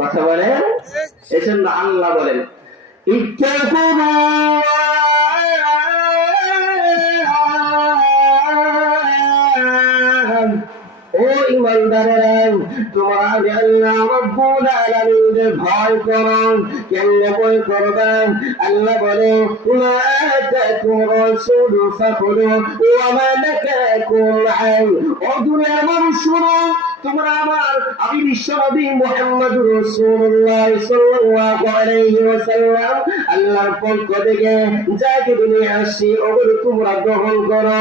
কথা বলেন। এজন্য আল্লাহ বলেন ও ইমানদারেরা, তোমরা আল্লাহ রাব্বুল আলামিনের ভয় করো। কেমনে ভয় করবে? আল্লাহ বলে লা তাকুম রাসূল ফাকুলু ওয়া মা নাকাকুম আন। ও দুনিয়ার মানুষ শোনো, তোমরা আমি বিশ্বনবী মুহাম্মদুর রাসূলুল্লাহ সাল্লাল্লাহু আলাইহি ওয়াসাল্লাম আল্লাহর পক্ষ থেকে যা কিছু নিয়ে আসছি ওগুলো তোমরা গ্রহণ করো,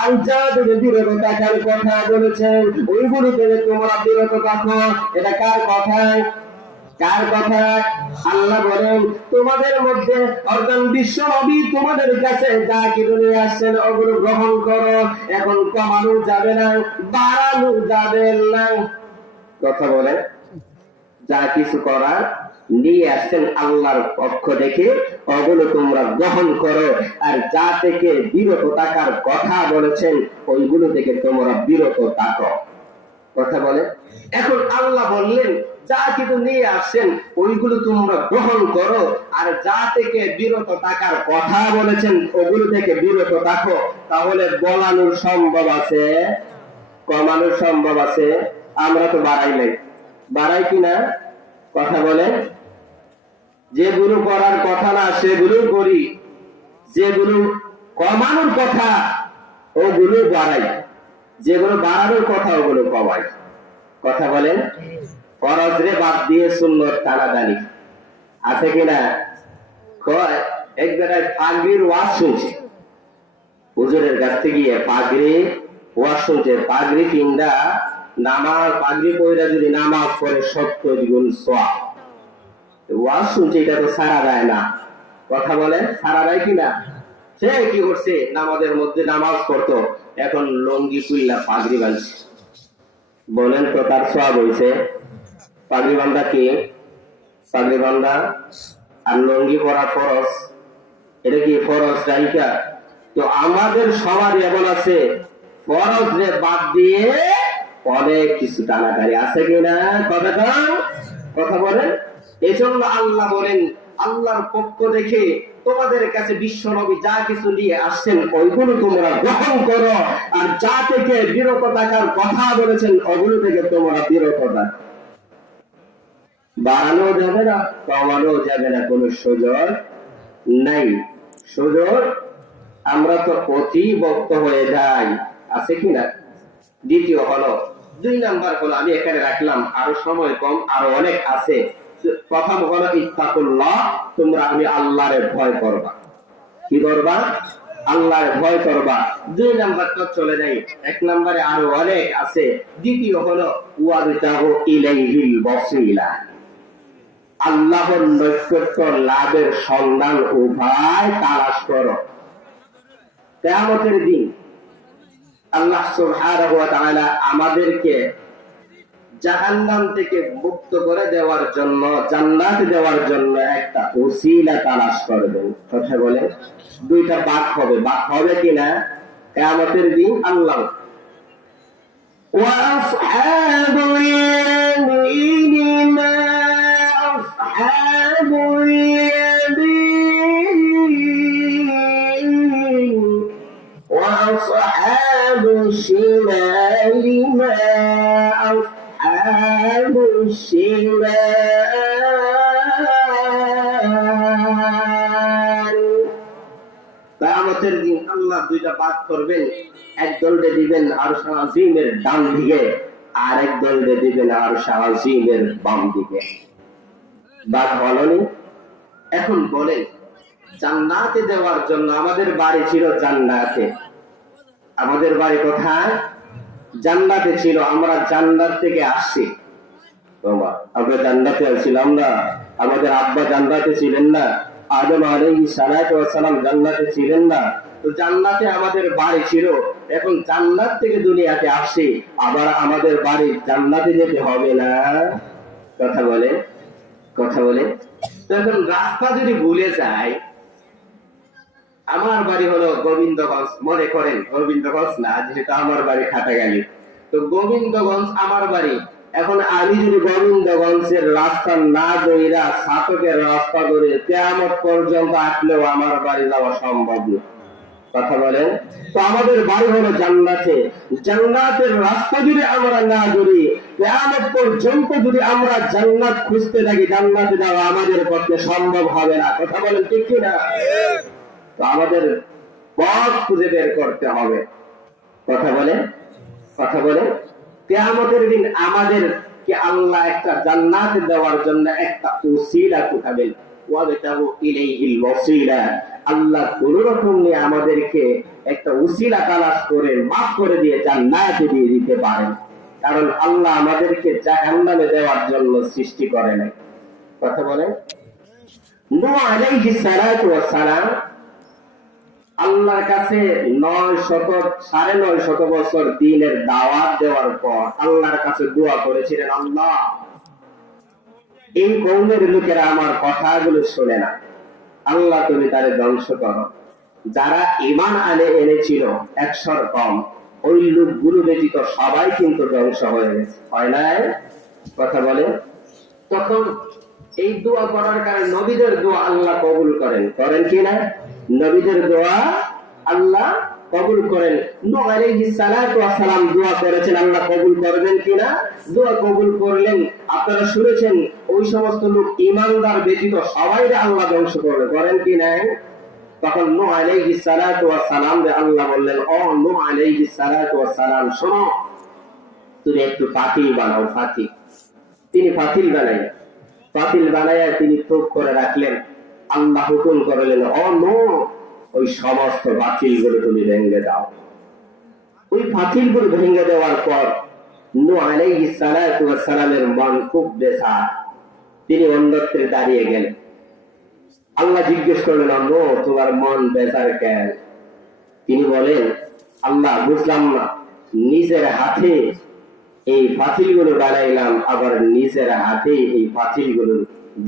আর যা বিরত থাকার কথা বলেছেন ওইগুলো থেকে তোমরা বিরত থাকো। এটা কার কথা? কার কথা? আল্লাহ বলেন তোমাদের মধ্যে অর্থাৎ বিশ্ব নবী তোমাদের কাছে যা কিছু নিয়ে আসছেন ওগুলো গ্রহণ করো। এখন কমানো যাবে না, বাড়ানো যাবে না। কথা বলে যা কিছু করার নিয়ে আসছেন আল্লাহর পক্ষ থেকে ওগুলো তোমরা গ্রহণ করো, আর যা থেকে বিরত থাকার কথা বলেছেন ওইগুলো থেকে তোমরা বিরত থাকো। কথা বলে এখন আল্লাহ বললেন যা কিছু নিয়ে আসছেন ওইগুলো তোমরা গ্রহণ করো, আর যা থেকে বিরত থাকার কথা বলেছেন ওগুলো থেকে বিরত থাকো। তাহলে বলানোর সম্ভব আছে, কমানোর সম্ভব আছে। আমরা তো বাড়াই নাই, বাড়াই কিনা? কথা বলে যেগুলো করার কথা না সেগুলো করি, যেগুলো কমানোর কথা ওগুলো বাড়াই, যেগুলো বাড়ানোর কথা ওগুলো কমাই। কথা বলেন ফরজ রে বাদ দিয়ে সুন্নত টানাটানি আছে কিনা? এক জায়গায় পাগড়ির ওয়াজ শুনছে, হুজুরের কাছ থেকে গিয়ে পাগড়ি ওয়াজ শুনছে। পাগড়ি কিংবা নামাজ, পাগড়ি পয়রা যদি নামাজ পড়ে 70 গুণ সওয়াব। ওয়াজ শুনছে, এটা তো সারা দেয় না। কথা বলেন সারা দেয় কিনা? সে কি করছে? নামাজের মধ্যে নামাজ পড়তো, এখন লঙ্গি খুললা পাগড়ি বাঁধছে। বলেন তো তার সওয়াব হয়েছে? পাগড়ি বান্ধা কি? পাগড়ি বান্ধা আর লঙ্গি পরা ফরজ, এটা কি ফরজ রাইকা? তো আমাদের সবারই এমন আছে ফরজ রে বাদ দিয়ে অনেক কিছু টানাটানি আছে কিনা? কথা বলেন। এই জন্য আল্লাহ বলেন আল্লাহর পক্ষ থেকে তোমাদের কাছে বিশ্ব নবী যা কিছু নিয়ে আসছেন ওইগুলো তোমরা গ্রহণ করো, আর যা থেকে বিরত থাকার কথা বলেছেন ওগুলো থেকে তোমরা বিরত থাকো। বাড়ানো যাবে না, কমানো যাবে না, কোনো সুযোগ নাই। সুযোগ আমরা তো অতিভক্ত হয়ে যাই, আছে কিনা? দ্বিতীয় হলো, 2 নাম্বার হলো, আমি এখানে রাখলাম, আরো সময় কম, আরো অনেক আছে। প্রথম হলো ইত্তাকুল্লাহ, তোমরা আমি আল্লাহর ভয় করবা। কি করবা? আল্লাহর ভয় করবা। 2 নাম্বার তো চলে যাই, 1 নাম্বারে আরো অনেক আছে। দ্বিতীয় হলো ওয়াবিতাহু ইলাইহিল ওয়াসিলা, আল্লাহর নৈকট্য লাভের সন্ধান উপায় তালাশ করো। কিয়ামতের দিন আল্লাহ সুবহানাহু ওয়া তাআলা আমাদেরকে জাহান্নাম থেকে মুক্ত করে দেওয়ার জন্য, জান্নাত দেওয়ার জন্য একটা ওসিলা তালাশ করবেন। কথা বলে 2টা বাক হবে, বাক হবে কিনা? কিয়ামতের দিন আল্লাহ ওয়া আসহাবুল ইয়ামিন মা আসহাবুল ইয়ামিন ওয়া আসহাবুশ শিমালি মা আসহাবুশ শিমাল। কিয়ামতের দিন আল্লাহ 2টা ভাগ করবেন, এক দলকে দিবেন আরশ আজিমের ডান দিকে, আর এক দলকে দিবেন আরশ আজিমের বাম দিকে। ভাগ হলো। এখন বলেন জান্নাতে দেওয়ার জন্য আমাদের বাড়ি ছিল জান্নাতে, আমাদের বাড়ি কোথায়? জান্নাতে ছিল। আমরা জান্নাত থেকে আসছি। আমরা জান্নাতে ছিলাম না? আমাদের আব্বা জান্নাতে ছিলেন না? আদম আলাইহিস সালাতু ওয়াস সালাম জান্নাতে ছিলেন না? তো জান্নাতে আমাদের বাড়ি ছিল। এখন জান্নাত থেকে দুনিয়াতে আসছি, আবার আমাদের বাড়ি জান্নাতে যেতে হবে না? কথা বলে, কথা বলে। তো এখন রাস্তা যদি ভুলে যায়, আমার বাড়ি হলো গোবিন্দগঞ্জ, মনে করেন গোবিন্দগঞ্জ না, যেহেতু আমার বাড়ি খাটাগালি, তো গোবিন্দগঞ্জ আমার বাড়ি। এখন আমি যদি গোবিন্দগঞ্জের রাস্তা না ধইরা সাতকের রাস্তা ধরে কিয়ামত পর্যন্ত আসলেও আমার বাড়ি যাওয়া সম্ভব নয়। কথা বলেন তো আমাদের বাড়ি হলো জান্নাতে, জান্নাতের রাস্তা যদি আমরা না ধরি, কিয়ামত পর্যন্ত যদি আমরা জান্নাত খুঁজতে থাকি, জান্নাতে যাওয়া আমাদের পক্ষে সম্ভব হবে না। কথা বলেন ঠিক কি না? তো আমাদের পথ খুঁজে বের করতে হবে। কথা বলে কিয়ামতের দিন আমাদেরকে আল্লাহ একটা জান্নাত দেওয়ার জন্য একটা উসিলা পাঠাবেন। ওয়াবতাগু ইলাইহিল ওয়াসিলা, আল্লাহ কোন রকম নিয়ে আমাদেরকে একটা উসিলা তালাশ করে মাফ করে দিয়ে জান্নাতে দিয়ে দিতে পারেন। কারণ আল্লাহ আমাদেরকে জাহান্নামে দেওয়ার জন্য সৃষ্টি করে নাই। কথা বলে নূহ আলাইহিস সালাতু ওয়াস সালাম আল্লাহর কাছে 900 বছর দ্বীনের দাওয়াত দেওয়ার পর আল্লাহর কাছে দোয়া করেছিলেন, আল্লাহ এই কওমের লোকেরা আমার কথাগুলো শোনে না, আল্লাহ তুমি তাদের ধ্বংস করো। যারা ঈমান এনেছিল 100 কম, ওই লোকগুলো ব্যতীত সবাই কিন্তু ধ্বংস হয়ে গেছে, হয় না? কথা বলে তখন এই দোয়া করার কারণে নবীদের দোয়া আল্লাহ কবুল করেন কিনা? নবীদের দোয়া আল্লাহ কবুল করেন। নূহ আলাইহিস সালাতু ওয়াস সালাম দোয়া করেছেন, আল্লাহ কবুল করবেন কিনা? দোয়া কবুল করলেন। আপনারা শুনেছেন ওই সমস্ত লোক ঈমানদার ব্যতীত সবাইকে আল্লাহ ধ্বংস করেন কিনা? তখন নূহ আলাইহিস সালাতু ওয়াস সালাম রে আল্লাহ বললেন, ও নূহ আলাইহিস সালাতু ওয়াস সালাম, শোনো, তুমি একটু পাতিল বানাও। তিনি পাতিল বানাইয়া তিনি টোপ করে রাখলেন। আল্লাহ হুকুম করলেন, ও নূহ, ওই সমস্ত পাতিলগুলো তুমি ভেঙে দাও। ওই পাতিলগুলো ভেঙে দেওয়ার পর নূহ আলাইহিস সালাতু ওয়াস সালামের মন খুব বেজার, তিনি অন্যত্রে দাঁড়িয়ে গেলেন। আল্লাহ জিজ্ঞেস করলেন, নূহ, তোমার মন বেজার কেন? তিনি বলেন, আল্লাহ বুঝলাম না, নিজের হাতে এই পাতিলগুলো বানাইলাম, আবার নিজের হাতে এই পাতিলগুলো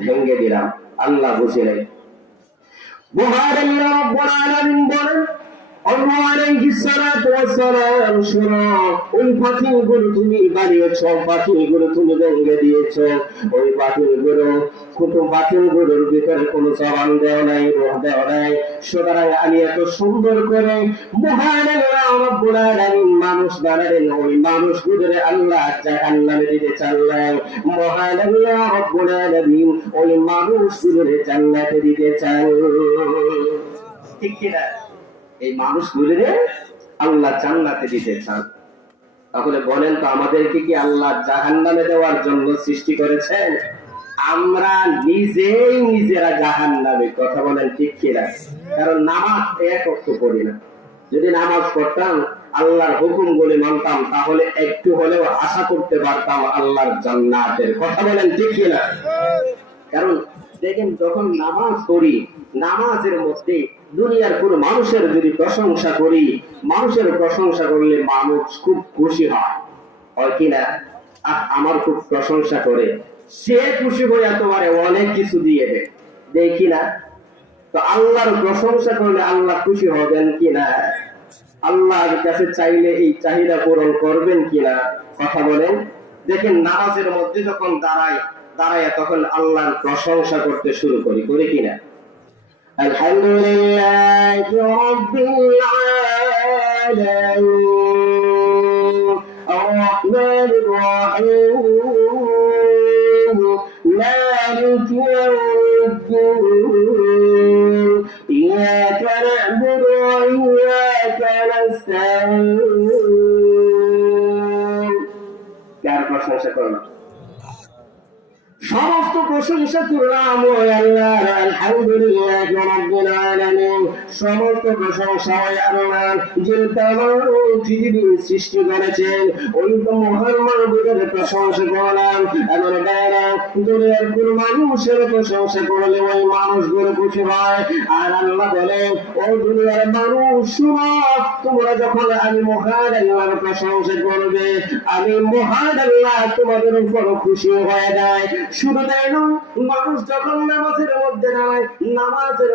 ভেঙে দিলাম, আল্লাহ বুঝে নাই। বুখারী রব্বুল আলামিন বলেন, নূহ আলাইহিস সালাতু ওয়াস সালাম, শোনো, ওই পাতিলগুলো তুমি বানিয়েছো, পাতিলগুলো তুমি ভেঙে দিয়েছো, ওই পাতিলগুলোর ভিতরে কোনো জবান দেওয়া নাই, রূহ দেওয়া নাই। সুতরাং আমি এত সুন্দর করে মহান আল্লাহ রব্বুল আলামিন মানুষ বানালেন, ওই মানুষগুলোরে আল্লাহ জাহান্নামে দিতে চাইলেন। মহান আল্লাহ রব্বুল আলামিন ওই মানুষগুলোরে জান্নাতে দিতে চান, ঠিক কি না? এই মানুষগুলোরে আল্লাহ জান্নাতে দিতে চান। তাহলে বলেন তো, আমাদেরকে কি আল্লাহ জাহান্নামে দেওয়ার জন্য সৃষ্টি করেছেন? আমরা নিজেরা জাহান্নামে। কথা বলেন ঠিক কিনা? কারণ নামাজ এক ওয়াক্ত পড়ি না। যদি নামাজ পড়তাম, আল্লাহর হুকুমগুলি মানতাম, তাহলে একটু হলেও আশা করতে পারতাম আল্লাহর জান্নাতের। কথা বলেন ঠিক কিনা? কারণ দেখেন, যখন নামাজ পড়ি, নামাজের মধ্যে দুনিয়ার কোন মানুষের যদি প্রশংসা করি, মানুষের প্রশংসা করলে মানুষ খুব খুশি হয় কিনা? আমার খুব প্রশংসা করে, সে খুশি হয়ে তোমার অনেক কিছু দিয়ে দেয় কিনা? তো আল্লাহর প্রশংসা করলে আল্লাহ খুশি হবেন কিনা? আল্লাহর কাছে চাইলে এই চাহিদা পূরণ করবেন কিনা? কথা বলেন। দেখেন, নামাজের মধ্যে যখন দাঁড়ায় তখন আল্লাহর প্রশংসা করতে শুরু করি কিনা? আলহামদুলিল্লাহি রাব্বিল আলামিন আর-রাহমানির রাহিম মালিকি ইয়াউমিদ্দিন ইয়্যাকা না'বুদু ওয়া ইয়্যাকা নাস্তাঈন। কার প্রশংসা করলাম? সমস্ত প্রশংসা করলাম ওই আল্লাহর। আলহামদুলিল্লাহি রাব্বিল আলামিন, সমস্ত প্রশংসা ওই আল্লাহর, যিনি তামাম পৃথিবী সৃষ্টি করেছেন। ওই তো মহান মাবুদের প্রশংসা করলাম। আমার ভাইরা, দুনিয়ার কোন মানুষের প্রশংসা করলে ওই মানুষগুলো খুশি হয়। আর আল্লাহ বলে, ও দুনিয়ার মানুষ শুনো, তোমরা যখন আমি মহান আল্লাহর প্রশংসা করবে, আমি মহান আল্লাহ তোমাদের উপর খুশি হয়ে যায়। শুধু তাই নয়, মানুষ যখন নামাজের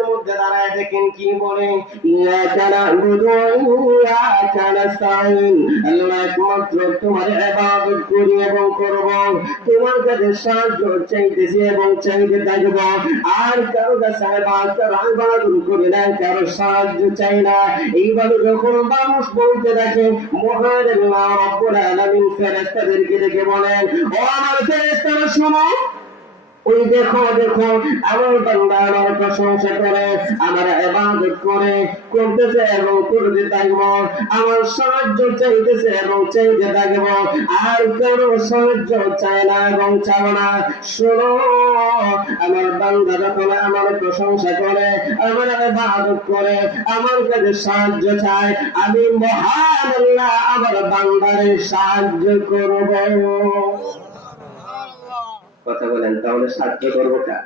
মধ্যে দাঁড়ায় দেখেন কি বলে, ইয়াকা না'বুদু ওয়া ইয়াকা নাস্তাঈন, আল্লাহ একমাত্র তোমার ইবাদত করি এবং করব, তোমার কাছে সাহায্য চাইতেছি এবং চাইতে থাকব, আর কারো কাছে ইবাদত করি না, কারো সাহায্য চাই না। এইভাবে যখন মানুষ বলতে থাকে, মহান আল্লাহ রাব্বুল আলামিন ফেরেশতাদেরকে ডেকে বলেন, ও আমার ফেরেশতারা শোনো, ওই দেখো আমার বান্দা আমার প্রশংসা করে, আমার ইবাদত করতেছে এবং করতে থাকবো, আমার সাহায্য চাইতেছে এবং চাইতে থাকবো, আর কারো সাহায্য চায় না এবং চাও না। শোনো, আমার বান্দা যখন আমার প্রশংসা করে, আমার ইবাদত করে, আমার কাছে সাহায্য চায়, আমি মহান আল্লাহ আমার বান্দারে সাহায্য করব। কথা বলেন, তাহলে সাহায্য করবো কা?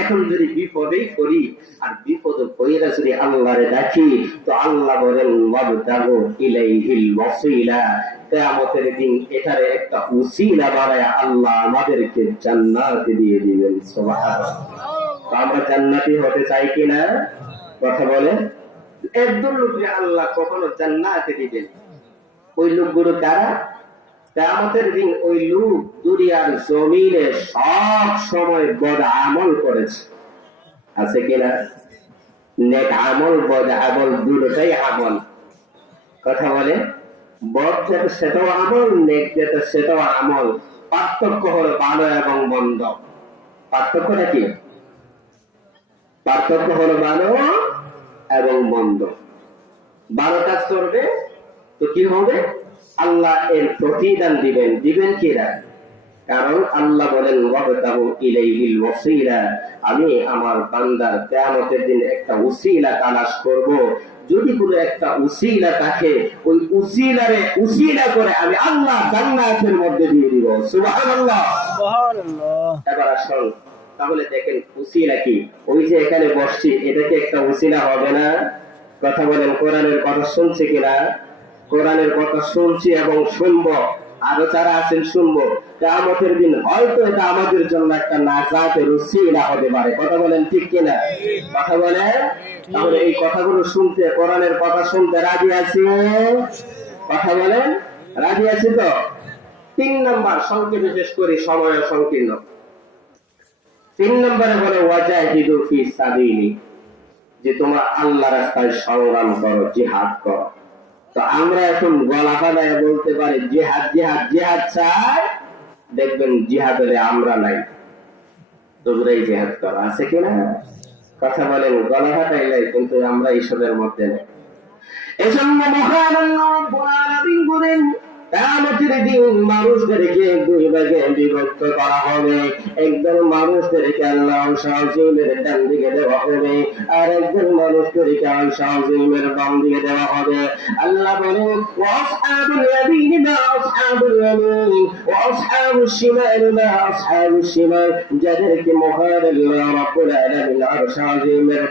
এখন যদি বিপদেই করি আর বিপদ কইরা যদি আল্লাহরে ডাকি, তো আল্লাহ বলেন ওয়াবতাগু ইলাইহিল ওয়াসিলা, কিয়ামতের দিন এটারে একটা উসিলা বানায় আল্লাহ আমাদেরকে জান্নাতে দিয়ে দিবেন। সুবহানাল্লাহ। তো আমরা জান্নাতি হতে চাই কিনা? কথা বলেন। একদম লোককে আল্লাহ কখনো জান্নাতে দিবেন, ওই লোকগুলো কারা? কিয়ামতের দিন ওই লোক দুনিয়ার জমিনে সব সময় বদ আমল করেছে, আছে কিনা? নেক আমল বদ আমল দুটোই আমল। কথা বলে, বদ যেটা সেটাও আমল, নেক যেটা সেটাও আমল। পার্থক্য হলো ভালো এবং মন্দ। পার্থক্যটা কি? পার্থক্য হলো ভালো এবং মন্দ। ভালো কাজ করবে তো কি হবে? আল্লাহ এর প্রতিদান দিবেন কিরা? কারণ আল্লাহ বলেন ওয়াবতাগু ইলাইহিল ওয়াসিলা, আমি আমার বান্দার কিয়ামতের দিন একটা উসিলা তালাশ করব। যদি কোনো একটা উসিলা থাকে, ওই উসিলা করে আমি আল্লাহ জান্নাতের মধ্যে দিয়ে দিব। সুবহানাল্লাহ, সুবহানাল্লাহ। এবার আসুন, তাহলে দেখেন উসিলা কি? ওই যে এখানে বসছি, এটা কি একটা উসিলা হবে না? কথা বলেন, কোরআনের কথা শুনছে কিনা? কোরআনের কথা শুনছি এবং শুনবো, আরো যারা আছেন শুনবো। কিয়ামতের দিন হয়তো এটা আমাদের জন্য একটা নাজাতের উসিলা হতে পারে। কথা বলেন ঠিক কিনা? কথা বলেন। তাহলে এই কথাগুলো শুনতে, কোরআনের কথা শুনতে রাজি আছি? কথা বলেন, রাজি আছি তো? 3 নাম্বার সংক্ষেপে শেষ করি, সময় সংকীর্ণ। 3 নম্বরে বলে ওয়াজাহিদু ফি সাবিলি, যে তোমরা আল্লাহর রাস্তায় সংগ্রাম করো, জিহাদ করো। তো আমরা এখন গলা ফাটায় বলতে পারি জিহাদ জিহাদ জিহাদ চাই, দেখবেন জিহাদে আমরা নাই। তোমরাই জিহাদ করো, আছে কিনা? কথা বলেন, গলা ফাটাইলে কিন্তু আমরা ঈশ্বরের মধ্যে নেই। এজন্য মহান আল্লাহ রাব্বুল আলামিন বলেন, কিয়ামতের দিন মানুষদেরকে 2 ভাগে বিভক্ত করা হবে। একদল মানুষদেরকে আল্লাহ আরশের ডান দিকে দেওয়া হবে, আর একদল মানুষদেরকে আরশের বাম দিকে দেওয়া হবে। আল্লাহ বলেন, ওয়াসহাবুল ইয়ামিন মা আসহাবুল ইয়ামিন ওয়া আসহাবুশ শিমাল মা আসহাবুশ শিমাল, যাদেরকে মহান আল্লাহ রাব্বুল আলামিন আরশের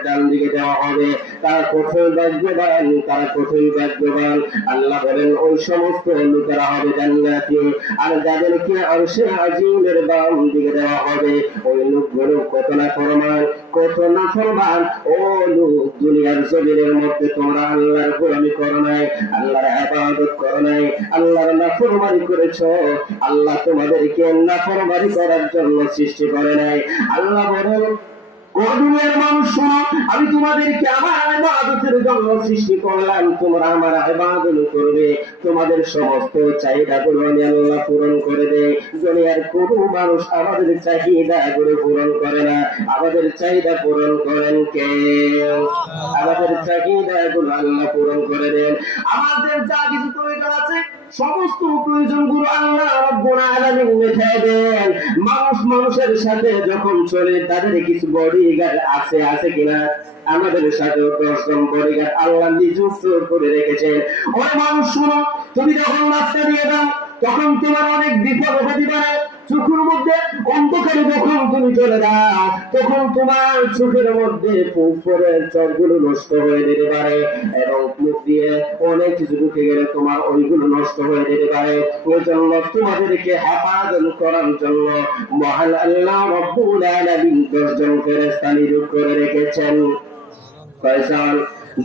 ডান দিকে দেওয়া হবে, তারা কঠিন ভাগ্যবান, তারা কঠিন ভাগ্যবান। আল্লাহ বলেন, ওই সমস্ত লোকেরা হবে জান্নাতি, আর যাদেরকে আরশে আজিমের বাম দিকে দেওয়া হবে, ওই লোকগুলো কত না ফরমান। ও লোক, দুনিয়ার জমিনের মধ্যে তোমরা আল্লাহর গোলামি করো নাই, আল্লাহর ইবাদত করো নাই, আল্লাহর নাফরমানি করেছো। আল্লাহ তোমাদেরকে নাফরমানি করার জন্য সৃষ্টি করে নাই। আল্লাহ বলেন, ও দুনিয়ার মানুষ শোনো, আমি তোমাদেরকে আমার ইবাদতের জন্য সৃষ্টি করলাম, তোমরা আমার ইবাদত করবে, তোমাদের সমস্ত চাহিদাগুলো আমি আল্লাহ পূরণ করে দেই। দুনিয়ার কোনো মানুষ আমাদের চাহিদাগুলো পূরণ করে না, আমাদের চাহিদা পূরণ করেন কে? আমাদের চাহিদাগুলো আল্লাহ পূরণ করে দেন। আমাদের যা কিছু প্রয়োজন আছে, সমস্ত প্রয়োজনগুলো আল্লাহ রাব্বুল আলামিন মিটায় দেন। মানুষের সাথে যখন চলে, তাদের কিছু বডিগার্ড আছে কিনা? আমাদের সাথে 10 জন বডিগার্ড আল্লাহ নিযুক্ত করে রেখেছেন। ওই মানুষ শুনো, তুমি যখন রাস্তা দিয়ে দাও, তখন তোমার অনেক বিপদ হতে পারে। চোখের মধ্যে অন্ধকার তুমি চলে যাও, তখন তোমার চোখের মধ্যে উপরের চোখগুলো নষ্ট হয়ে যেতে পারে এবং মুখ দিয়ে অনেক কিছু ঢুকে গেলে তোমার ওইগুলো নষ্ট হয়ে যেতে পারে। ওই জন্য তোমাদেরকে হেফাজত করার জন্য মহান আল্লাহ রব্বুল আলামিন 10 জন ফেরেশতা নিয়োগ করে রেখেছেন। কয়জন?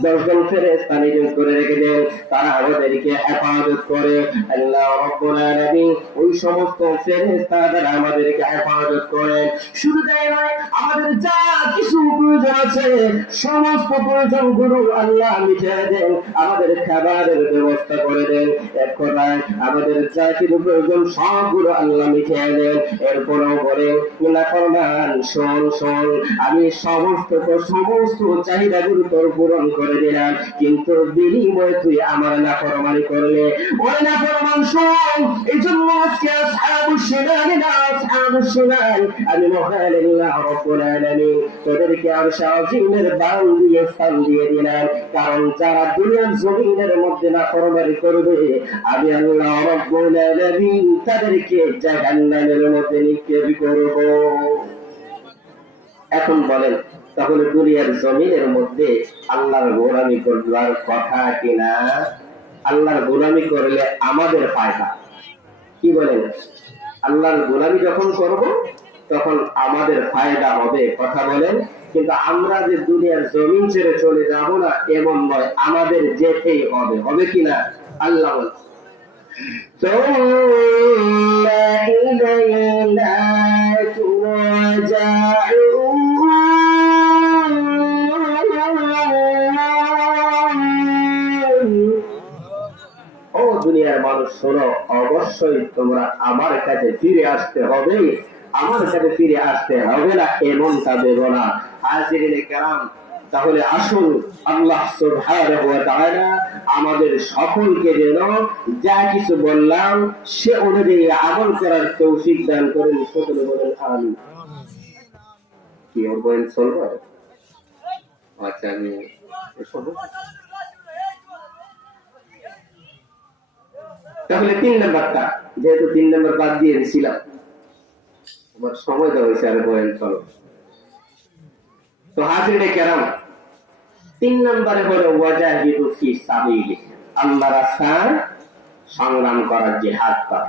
10 জন ফেরেশতা নিয়োগ করে রেখেছেন, তারা আমাদেরকে হেফাজত করে। আল্লাহ রাব্বুল আলামিন ওই সমস্ত ফেরেশতা দ্বারা আমাদেরকে হেফাজত করে। শুধু তাই নয়, আমাদের যা কিছু প্রয়োজন আছে সমস্ত প্রয়োজনগুলো আল্লাহ মিটিয়ে দেন, আমাদের খাবারের ব্যবস্থা করে দেন। এক কথায় আমাদের যা কিছু প্রয়োজন সবগুলো আল্লাহ মিটিয়ে দেন। এরপরেও বলে নাফরমান, শোন শোন, আমি সমস্ত চাহিদাগুলো তোর পূরণ করে দিলাম, কিন্তু বিনিময়ে তুই আমার নাফরমানি করলে। ওই নাফরমান শোন, এই জন্য আজকে আসহাবুশ শিমাল আমি মহান আল্লাহ রাব্বুল আলামিন তোদেরকে আরশ আজিমের বাম দিয়ে স্থান দিয়ে দিলাম, কারণ যারা দুনিয়ার জমিনের মধ্যে নাফরমানি করবে আমি আল্লাহ রাব্বুল আলামিন তাদেরকে জাহান্নামের মধ্যে নিক্ষেপ করব। এখন বলেন, তাহলে দুনিয়ার জমিনের মধ্যে আল্লাহর গোলামি করবার কথা কিনা? আল্লাহর গোলামি করলে আমাদের ফায়দা। কি বলেন? আল্লাহর গোলামি যখন করব তখন আমাদের ফায়দা হবে, কথা বলেন। কিন্তু আমরা যে দুনিয়ার জমিন ছেড়ে চলে যাব না এমন নয়, আমাদের যেতেই হবে, হবে কিনা? আল্লাহ দুনিয়ার মানুষ শোনো, অবশ্যই তোমরা আমার কাছে ফিরে আসতে হবে, আমার কাছে ফিরে আসতে হবে না এমনটা দেব না। হাজিরিনে কেরাম, তাহলে আসুন আল্লাহ সুবহানাহু ওয়া তাআলা আমাদের সকলকে যেন যা কিছু বললাম সে অনুযায়ী আমল করার তৌফিক দান করেন। সকলে বলেন আমিন। কি ওর বলেন চলবে? আচ্ছা, আমি তাহলে 3 নাম্বারটা, যেহেতু 3 নাম্বার বাদ দিয়ে দিয়েছিলাম, আমার সময় দেওয়া হয়েছে আর বলেন চলো। তো হাজিরিনে কেরাম, 3 নম্বরে হলো ওয়াজাহিদু ফি সাবিলিহি, আল্লাহর রাস্তায় সংগ্রাম করা, জিহাদ করা।